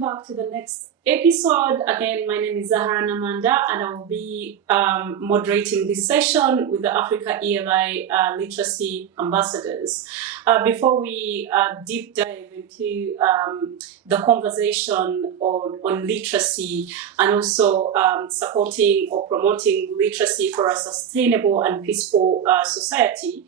welcome back to the next episode. Again, my name is Zahara Namanda, and I will be moderating this session with the Africa ELI literacy ambassadors. Before we deep dive into the conversation on literacy and also supporting or promoting literacy for a sustainable and peaceful society,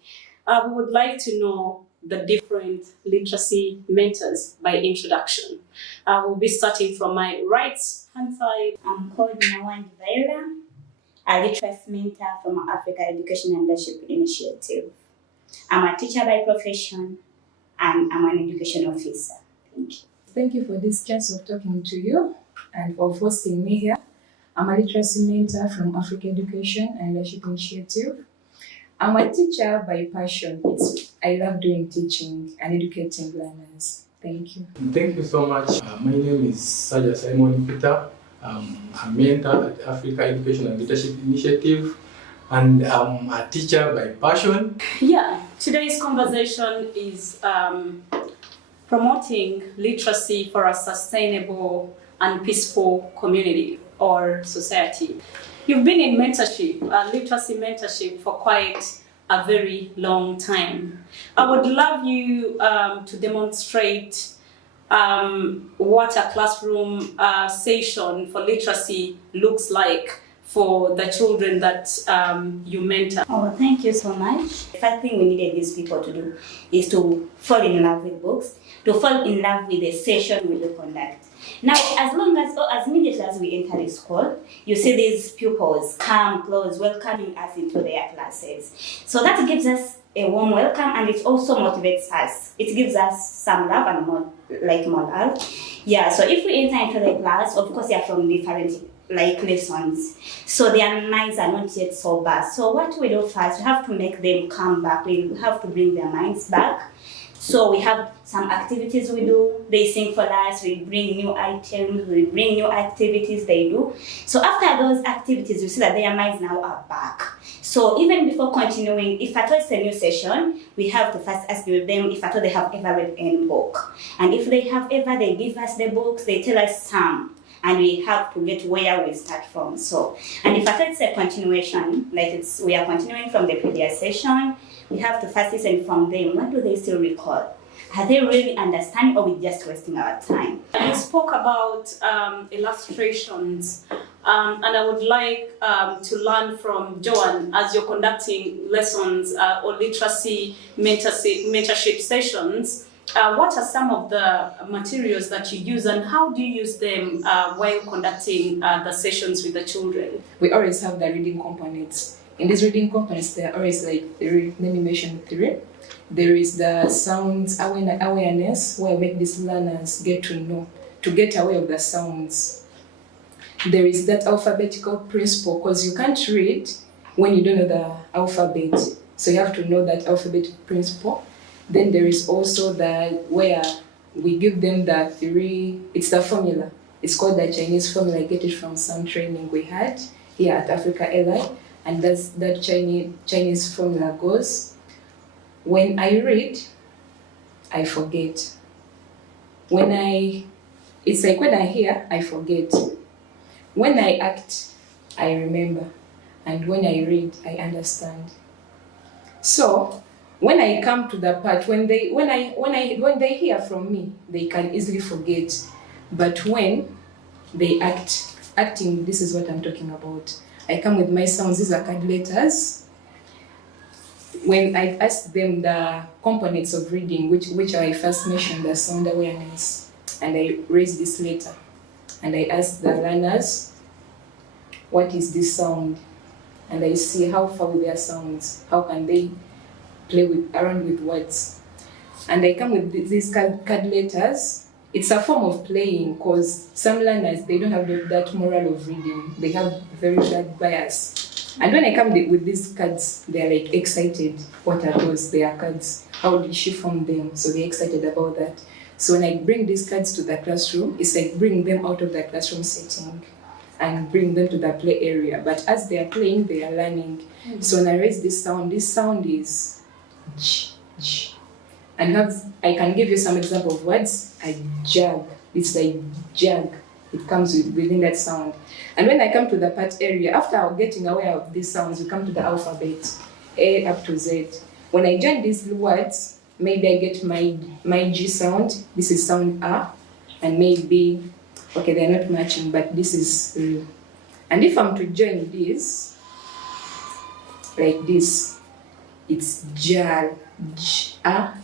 we would like to know the different literacy mentors by introduction. We'll be starting from my right hand side. I'm called Nawandi Vaila, a literacy mentor from Africa Education and Leadership Initiative. I'm a teacher by profession and I'm an education officer. Thank you. Thank you for this chance of talking to you and for hosting me here. I'm a literacy mentor from Africa Education and Leadership Initiative. I'm a teacher by passion. I love doing teaching and educating learners. Thank you. Thank you so much. My name is Saja Simon Peter. I'm a mentor at Africa Education and Leadership Initiative, and I'm a teacher by passion. Yeah, today's conversation is promoting literacy for a sustainable and peaceful community or society. You've been in mentorship, literacy mentorship, for quite a very long time. I would love you to demonstrate what a classroom session for literacy looks like for the children that you mentor. Oh, thank you so much. The first thing we needed these people to do is to fall in love with books, to fall in love with the session we will conduct. Now, as immediately as we enter the school, you see these pupils come close, welcoming us into their classes. So that gives us a warm welcome, and it also motivates us. It gives us some love and morale. Yeah, so if we enter into the class, of course, they are from different lessons. So their minds are not yet sober. So what we do first, we have to make them come back. We have to bring their minds back. So we have some activities we do. They sing for us. We bring new items. We bring new activities they do. So after those activities, we see that their minds now are back. So even before continuing, if at all it's a new session, we have to first ask them if at all they have ever read any book. And if they have ever, they give us the books. They tell us some. And we have to get where we start from. So, and if at all it's a continuation, we are continuing from the previous session, we have to first listen from them. What do they still recall? Are they really understanding, or we just wasting our time? You spoke about illustrations, and I would like to learn from Joan as you're conducting lessons or literacy mentorship sessions. What are some of the materials that you use, and how do you use them while conducting the sessions with the children? We always have the reading components. In these reading components, there are always let me mention three. There is the sounds awareness, where I make these learners get aware of the sounds. There is that alphabetical principle, because you can't read when you don't know the alphabet. So you have to know that alphabet principle. Then there is also that where we give them it's the formula. It's called the Chinese formula. I get it from some training we had here at Africa ELI. And that Chinese formula goes, when I read, I forget. It's like when I hear, I forget. When I act, I remember. And when I read, I understand. So when I come to the part when they hear from me, they can easily forget. But when they acting, this is what I'm talking about. I come with my sounds, these are card letters. When I ask them the components of reading, which I first mentioned, the sound awareness, and I raise this letter, and I ask the learners, what is this sound? And I see how far with their sounds, how can they play around with words. And I come with these card letters. It's a form of playing, because some learners, they don't have that moral of reading. They have very bad bias. And when I come with these cards, they're like excited. What are those? They are cards. How did she form them? So they're excited about that. So when I bring these cards to the classroom, it's like bring them out of the classroom setting and bring them to the play area. But as they are playing, they are learning. Mm-hmm. So when I raise this sound is ch, ch. And I can give you some example of words. I jug. It's like jug. It comes within that sound. And when I come to the part area, after getting aware of these sounds, we come to the alphabet, A up to Z. When I join these words, maybe I get my G sound. This is sound A, and maybe, okay, they're not matching, but this is real. And if I'm to join this, like this, it's jal, jal.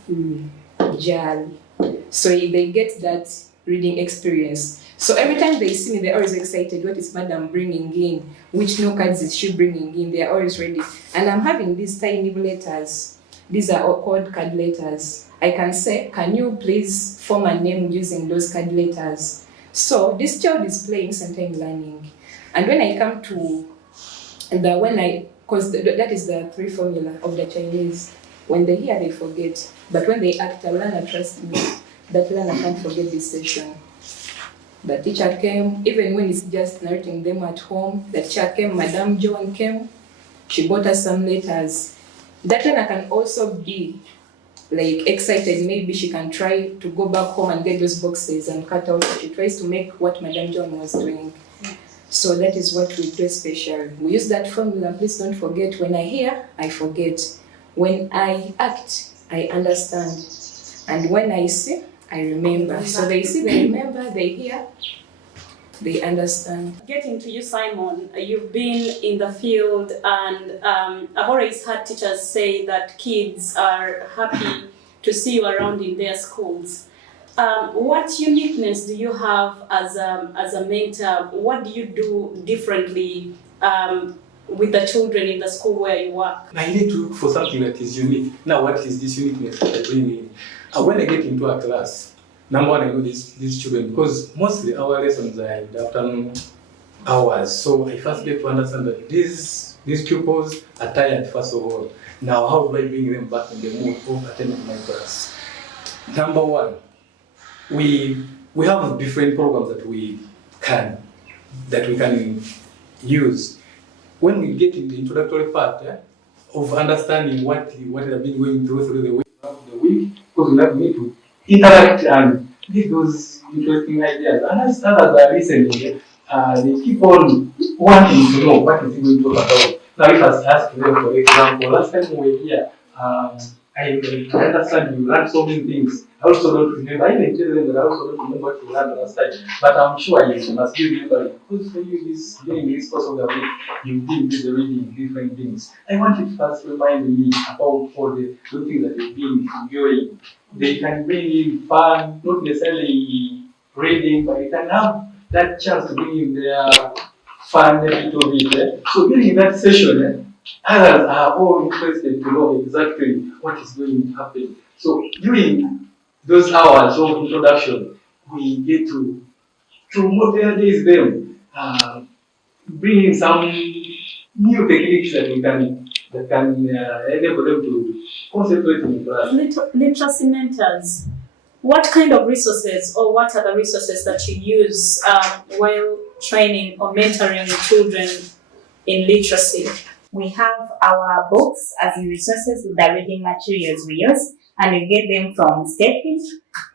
So they get that reading experience. So every time they see me, they're always excited. What is Madam bringing in? Which new cards is she bringing in? They're always ready. And I'm having these tiny letters. These are all called card letters. I can say, can you please form a name using those card letters? So this child is playing sometime learning. And when I come to because that is the 3 formula of the Chinese. When they hear, they forget. But when they act, the learner, trust me, that learner can't forget this session. The teacher came, even when it's just narrating them at home, the teacher came, Madame Joan came, she bought us some letters. That learner can also be like excited. Maybe she can try to go back home and get those boxes and cut out. She tries to make what Madame Joan was doing. So that is what we do special. We use that formula. Please don't forget. When I hear, I forget. When I act, I understand. And when I see, I remember. So they see, they remember, they hear, they understand. Getting to you, Simon, you've been in the field, and I've always heard teachers say that kids are happy to see you around in their schools. What uniqueness do you have as a mentor? What do you do differently with the children in the school where you work? I need to look for something that is unique. Now, what is this uniqueness that I bring in? When I get into a class, number one, I know these children, because mostly our lessons are in the afternoon hours. So I first get to understand that these pupils are tired, first of all. Now, how do I bring them back in the mood of attending my class? Number one, we have different programs that we can use. When we get in the introductory part of understanding what they have been going through the week, because we need to interact and give those interesting ideas. And as others are listening, they keep on wanting to know what is he going to talk about. Now, if I ask them, for example, last time we were here, I understand you learned so many things. I also don't remember. I even tell them that I also don't remember what you learned last time. But I'm sure you must be remembering. Because for you, during this course of the week, you did reading different things. I want you to first remind me about all the good things that you've been enjoying. They can bring in fun, not necessarily reading, but they can have that chance to bring in their fun a little bit. So during that session, others are all interested to know exactly what is going to happen. So during those hours of introduction, we get to modernize them, bring in some new techniques that can enable them to concentrate in class. Literacy mentors, what kind of resources, or what are the resources that you use while training or mentoring children in literacy? We have our books as resources with the reading materials we use, and we get them from Stepin.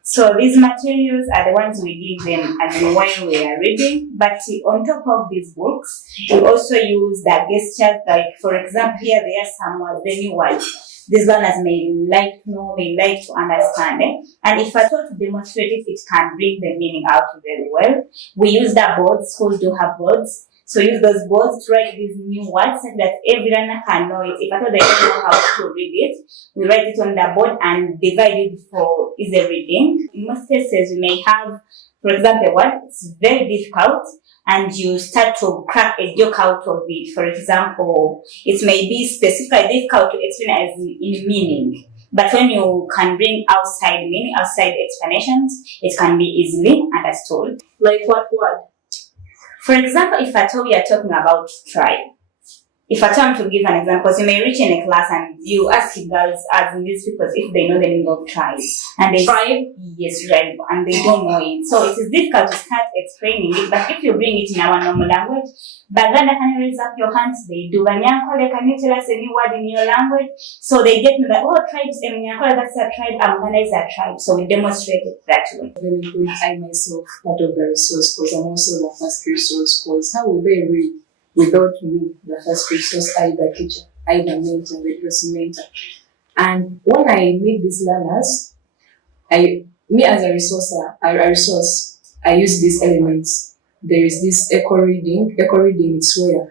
So these materials are the ones we give them as while we are reading. But on top of these books, we also use the gestures. Like, for example, here there are some words, the new words. These learners may like to know, may like to understand it. And if I try to demonstrate it can bring the meaning out very well. We use the boards. Schools do have boards. So use those boards to write these new words so that every learner can know it. If at all they don't know how to read it, we write it on the board and divide it for easy reading. In most cases, we may have, for example, a word it's very difficult and you start to crack a joke out of it. For example, it may be specifically difficult to explain as in meaning. But when you can bring outside meaning, outside explanations, it can be easily understood. Like what word? For example, if at all we are talking about tribe, if I try to give an example, because you may reach in a class and you ask girls, as in these people, if they know the name of tribes. And they Tribe? Yes, tribe, and they don't know it. So it is difficult to start explaining it, but if you bring it in our normal language, Baganda, can you raise up your hands? They do. Banyankole, can you tell us a new word in your language? So they get to that, oh, tribes, Banyankole, that's a tribe, Amanda is a tribe. So we demonstrate it that way. Very good. I myself, part of the resource, because I'm also the first resource, because how will they read without me, the first resource, either teacher, either mentor, literacy mentor? And when I meet these learners, me as a resource, I use these elements. There is this echo reading. Echo reading is where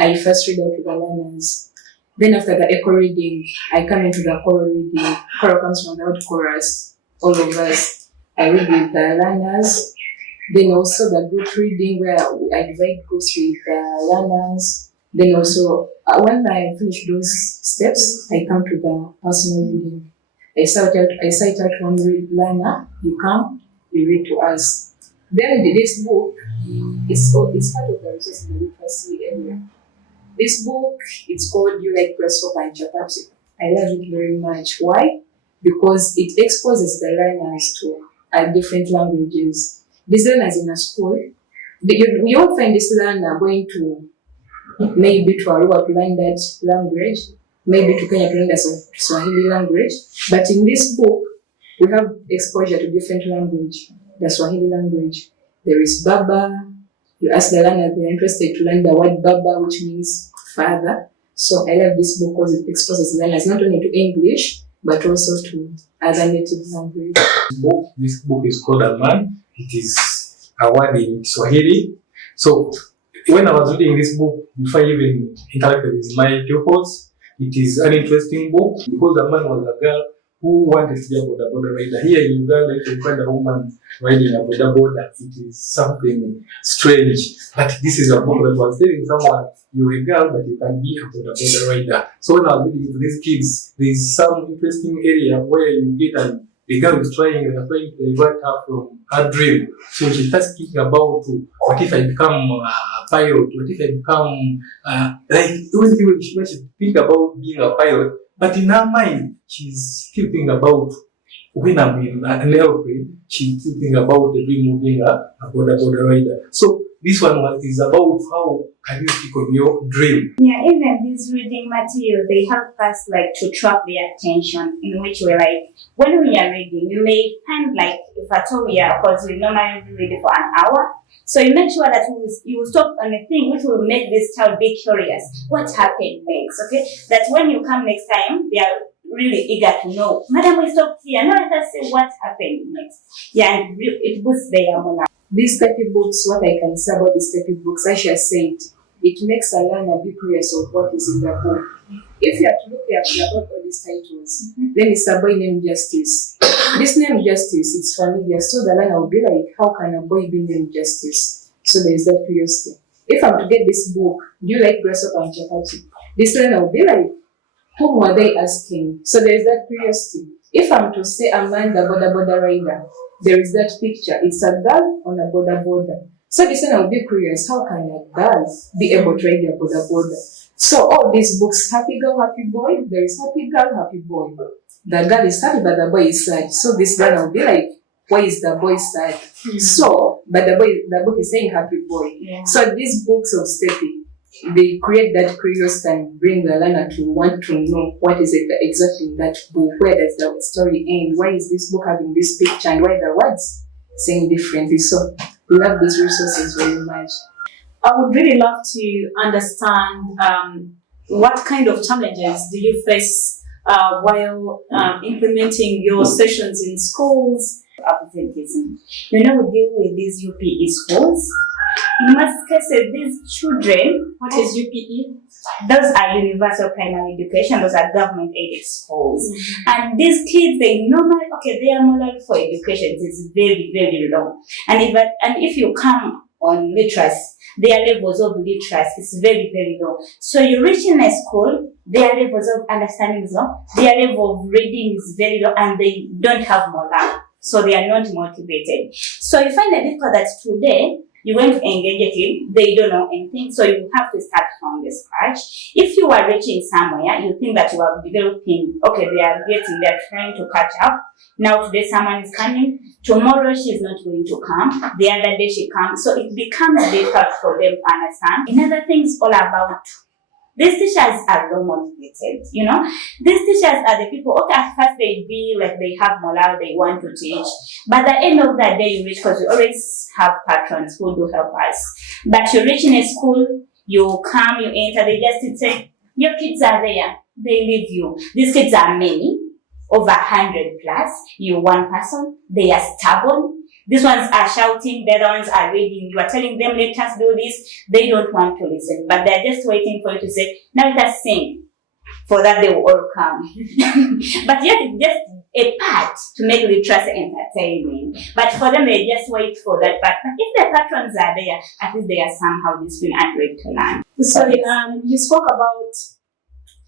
I first read out to the learners. Then after the echo reading, I come into the choral reading. Choral comes from the word chorus. All of us, I read with the learners. Then also the group reading where I divide groups with the learners. Then also, when I finish those steps, I come to the personal reading. I cite out one learner, you come, you read to us. Then this book is part of the resource in the literacy area. This book, it's called You Like Grasshopper and Chapati. I love it very much. Why? Because it exposes the learners to different languages. These learners in a school, you won't find this learner going to maybe to Arua to learn that language, maybe to Kenya to learn the Swahili language. But in this book, we have exposure to different language. The Swahili language. There is Baba. You ask the learner, they're interested to learn the word Baba, which means father. So I love this book because it exposes learners not only to English, but also to other native language. This book is called A Man. It is a word in Swahili. So when I was reading this book, before I even interacted with my pupils, it is an interesting book because the man was a girl who wanted to be a boda rider. Here in Uganda, if you find a woman riding a boda, it is something strange. But this is a book that was telling someone, you're a girl, but you can be a boda rider. So when I was reading to these kids, there is some interesting area where you get the girl is trying to divert her from her dream. So she starts thinking about, what if I become a pilot? What if I become, when she think about being a pilot, but in her mind, she's still thinking about, when I'm in an airplane, she's still thinking about the dream of being a boda rider. So this one is about how can you stick on your dream. Yeah, even this reading material, they help us to trap their attention, in which we're when we are reading, you may find if at all we are, because we normally read it for an hour. So you make sure that you will stop on a thing which will make this child be curious. What happened next? Okay? That when you come next time, they are really eager to know. Madam, we stopped here. Now let us see what happened next. Yeah, and it boosts their morale. These type of books, what I can say about these type of books, Aisha said, it makes a learner be curious of what is in the book. If you have to look about all these titles, then it's a boy named Justice. This name Justice, it's familiar, so the learner will be like, how can a boy be named Justice? So there is that curiosity. If I'm to get this book, do you like Grasshopper and Chapati? This learner will be like, whom were they asking? So there is that curiosity. If I'm to say Amanda boda rider, there is that picture. It's a girl on a boda. So this learner will be curious, how can a girl be able to ride a boda? So all these books, happy girl, happy boy, there is happy girl, happy boy. The girl is happy, but the boy is sad. So this learner will be like, why is the boy sad? So, but the book is saying happy boy. Yeah. So these books of stepping, they create that curiosity and bring the learner to want to know what is it exactly in that book. Where does the story end? Why is this book having this picture and why the words saying differently? So we love these resources very much. I would really love to understand what kind of challenges do you face while implementing your sessions in schools? Absenteeism. We deal with these UPE schools. In most cases, these children, What is UPE? those are universal primary education, those are government-aided schools. And these kids, their model for education is very, very low. And if you come on literacy, their levels of literacy is very, very low. So you reach in a school, their levels of understanding is low, their level of reading is very low, and they don't have morale. So they are not motivated. So you find it difficult that today, you're going to engage it in, they don't know anything, so you have to start from the scratch. If you are reaching somewhere, you think that you are developing, okay, they're trying to catch up. Now today someone is coming, tomorrow she's not going to come, the other day she comes, so it becomes difficult for them to understand. Another thing is all about, these teachers are low motivated, you know. These teachers are the people, okay, at first they be like they have morale, they want to teach, but at the end of the day you reach, because we always have patrons who do help us, but you reach in a school, you come, you enter, they just say, your kids are there, they leave you. These kids are many, over 100 plus, you one person, they are stubborn. These ones are shouting, the other ones are reading. You are telling them, let us do this. They don't want to listen, but they're just waiting for you to say, now let us sing. For that, they will all come. But yet, it's just a part to make literacy entertaining. But for them, they just wait for that part. But if the patrons are there, at least they are somehow disciplined and ready to learn. Sorry, you spoke about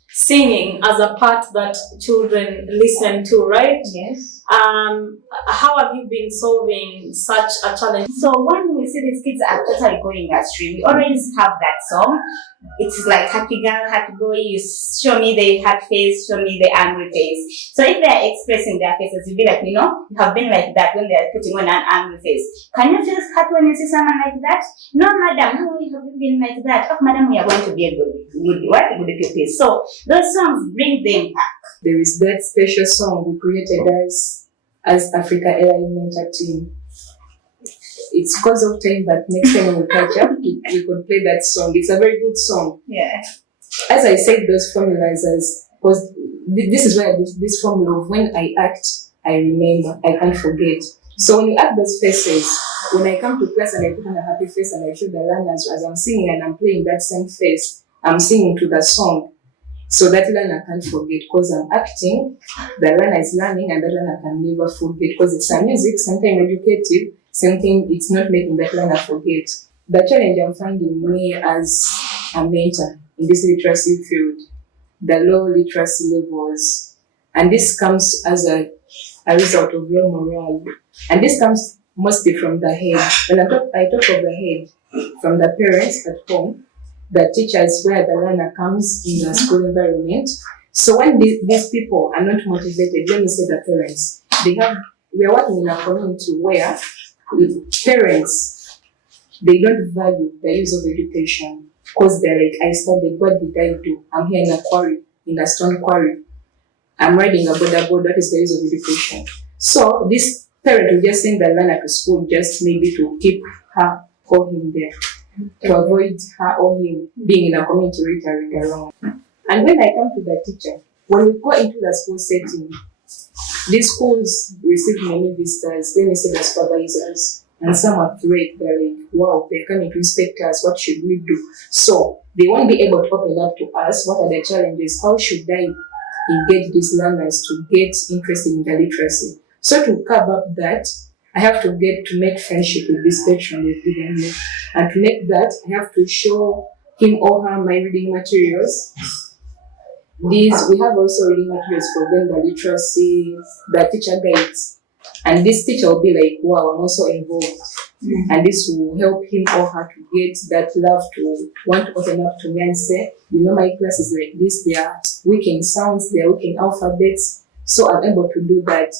singing as a part that children listen to, right? Yes. How have you been solving such a challenge? So when we see these kids are totally going astray, we always have that song. It's like happy girl, happy boy, you show me the happy face, show me the angry face. So if they are expressing their faces, you'll be like, you know, you have been like that when they are putting on an angry face. Can you feel hurt when you see someone like that? No, madam, how have you been like that? Oh, madam, we are going to be a good pupil. So those songs bring them back. There is that special song we created as Africa ELI mentor team. It's because of time, but next time we catch up, we could play that song. It's a very good song. Yeah. As I said, those formulas, because this is where this formula of when I act, I remember, I can't forget. So when you act those faces, when I come to class and I put on a happy face and I show the learners as I'm singing and I'm playing that same face, I'm singing to the song. So that learner can't forget because I'm acting, the learner is learning, and the learner can never forget because it's a music, sometimes educative, something it's not making that learner forget. The challenge I'm finding me as a mentor in this literacy field, the low literacy levels, and this comes as a result of low morale, and this comes mostly from the head. When I talk of the head, from the parents at home, the teachers where the learner comes in the school environment. So when these people are not motivated, let me say the parents, we are working in a community where parents, they don't value the use of education because they're like, I studied, what did I do? I'm here in a quarry, in a stone quarry. I'm riding a board, that is the use of education. So this parent will just send the learner to school just maybe to keep her or him there, to avoid her or him being in a community rhetoric around. And when I come to the teacher, when we go into the school setting, these schools receive many visitors, let me say the supervisors, and some are afraid, they're like, wow, they're coming to inspect us, what should we do? So they won't be able to open up to us, what are the challenges, how should I engage these learners to get interested in the literacy? So to cover up that, I have to get to make friendship with this patron they've given me. And to make that, I have to show him or her my reading materials. We have also reading materials for them, the literacy, the teacher guides. And this teacher will be like, wow, I'm also involved. Mm-hmm. And this will help him or her to get that love to want to open up to me and say, you know, my class is like this, they are weak in sounds, they are weak in alphabets. So I'm able to do that.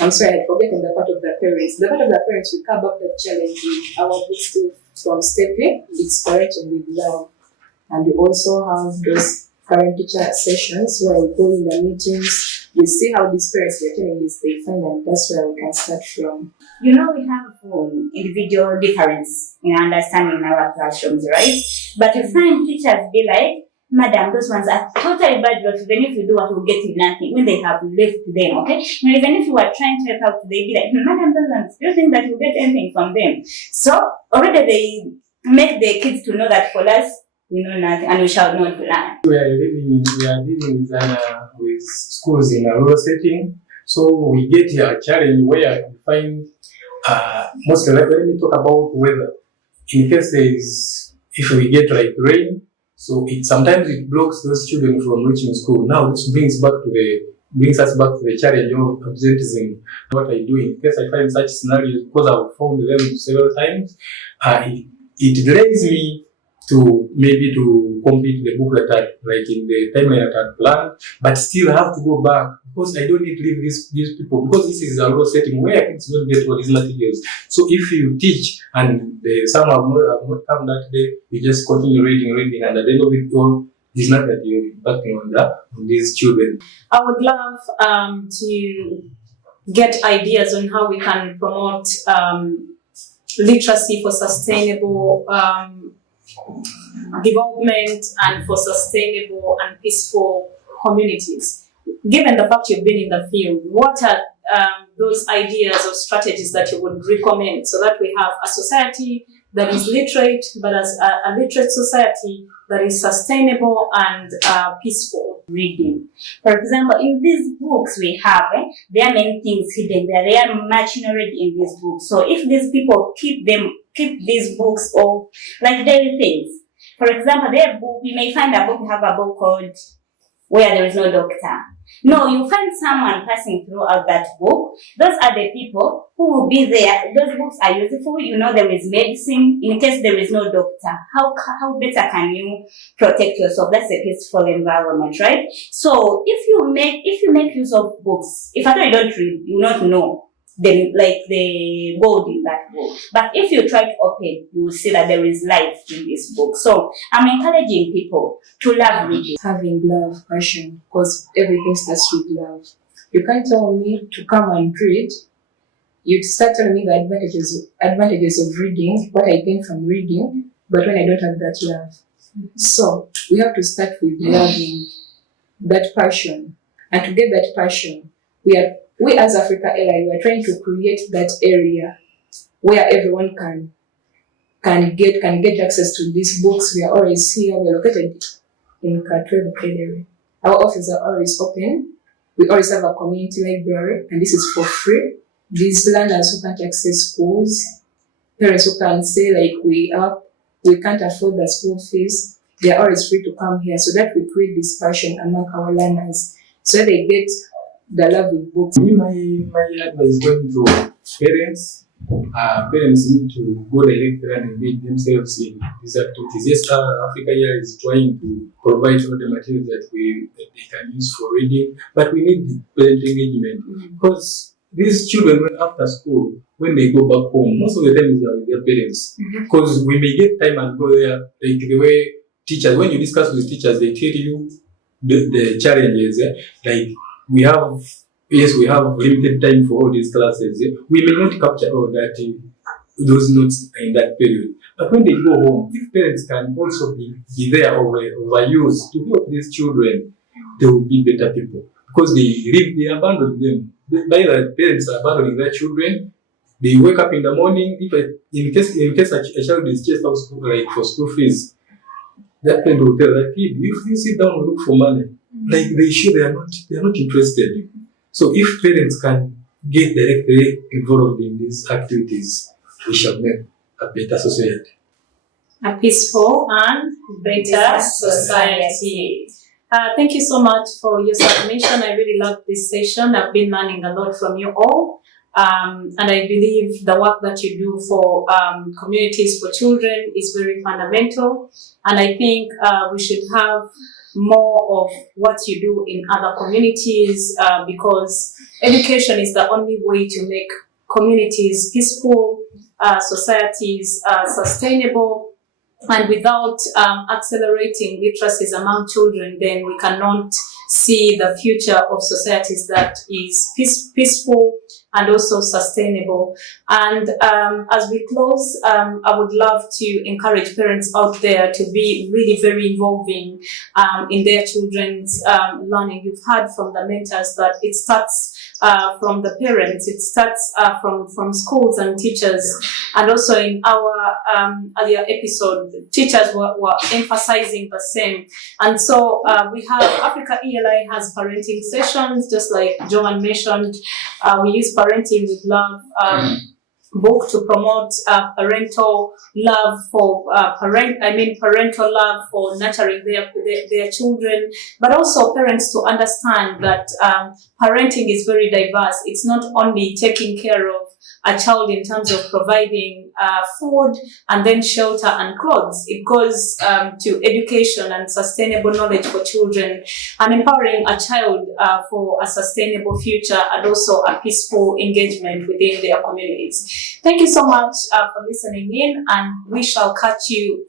I'm sorry, I forget on the part of the parents. The part of the parents, we cover up the challenge with our books too, from stepping, it's correction with love. And we also have those parent teacher sessions where we go in the meetings, we see how these parents are telling this they find, and that's where we can start from. You know, we have individual difference in understanding in our classrooms, right? But you find teachers be like, madam, those ones are totally bad, but even if you do what, we'll get you nothing when they have left them, okay? Now, even if you are trying to help out, they be like, madam, those ones, do you think that you'll get anything from them? So, already they make their kids to know that for us, we know nothing and we shall not learn. We are dealing with schools in a rural setting, so we get a challenge where we find, mostly, let me talk about weather. In case if we get like rain, so sometimes it blocks those children from reaching school. Now this brings back to brings us back to the challenge of absenteeism. What I do in case I find such scenarios, because I've found them several times, it delays me to maybe to complete the book that I like in the timeline that I planned, but still I have to go back because I don't need to leave these people, because this is a low setting where kids don't get all these materials. So if you teach and some have not come that day, you just continue reading, and at the end of it all, it's not that you're impacting on these children. I would love to get ideas on how we can promote literacy for sustainable development and for sustainable and peaceful communities. Given the fact you've been in the field, what are those ideas or strategies that you would recommend so that we have a society that is literate, but as a literate society that is sustainable and peaceful? Reading. For example, in these books we have, there are many things hidden there. There are much knowledge in these books. So if these people keep these books or like daily things. For example, we may find a book, have a book called Where There Is No Doctor. No, you find someone passing throughout that book. Those are the people who will be there. Those books are useful. You know, there is medicine in case there is no doctor. How better can you protect yourself? That's a peaceful environment, right? So if you make use of books, if at all you don't read, you will not know the gold in that book. But if you try to open, you will see that there is life in this book. So I'm encouraging people to love reading. Having love, passion, because everything starts with love. You can't tell me to come and read. You start telling me the advantages of reading, what I gain from reading, but when I don't have that love. So we have to start with loving that passion. And to get that passion, we as Africa ELI, we are trying to create that area where everyone can get access to these books. We are always here. We are located in Katwe area. Our offices are always open. We always have a community library, and this is for free. These learners who can't access schools, parents who can say like we can't afford the school fees, they are always free to come here, so that we create this passion among our learners, so they get the love with books. My advice is going to parents. Parents need to go directly and engage themselves in these activities. Yes, Africa ELI is trying to provide all the materials that they can use for reading, but we need parent engagement, because these children, when after school, when they go back home, most of the time is with their parents, because we may get time and go there, like the way teachers, when you discuss with teachers, they tell you the challenges, like we have limited time for all these classes. We may not capture all that, those notes in that period. But when they go home, if parents can also be there overused to help these children, they will be better people. Because they abandon them. By the parents are abandoning their children, they wake up in the morning. In case a child is chased out of school, like for school fees, that parent will tell that kid, if you sit down and look for money, like they are not interested. So if parents can get directly involved in these activities, we shall make a better society. A peaceful and better society. Thank you so much for your submission. I really loved this session. I've been learning a lot from you all. And I believe the work that you do for communities, for children, is very fundamental. And I think we should have more of what you do in other communities, because education is the only way to make communities peaceful, societies sustainable. And without accelerating literacies among children, then we cannot see the future of societies that is peaceful and also sustainable. And as we close, I would love to encourage parents out there to be really very involving in their children's learning. You've heard from the mentors that it starts from the parents, it starts from schools and teachers. And also in our earlier episode, teachers were emphasizing the same. And so we have Africa ELI has parenting sessions, just like Joan mentioned. We use parenting with love book to promote parental love for parental love for nurturing their children, but also parents to understand that parenting is very diverse. It's not only taking care of a child in terms of providing food and then shelter and clothes. It goes to education and sustainable knowledge for children, and empowering a child for a sustainable future and also a peaceful engagement within their communities. Thank you so much for listening in, and we shall catch you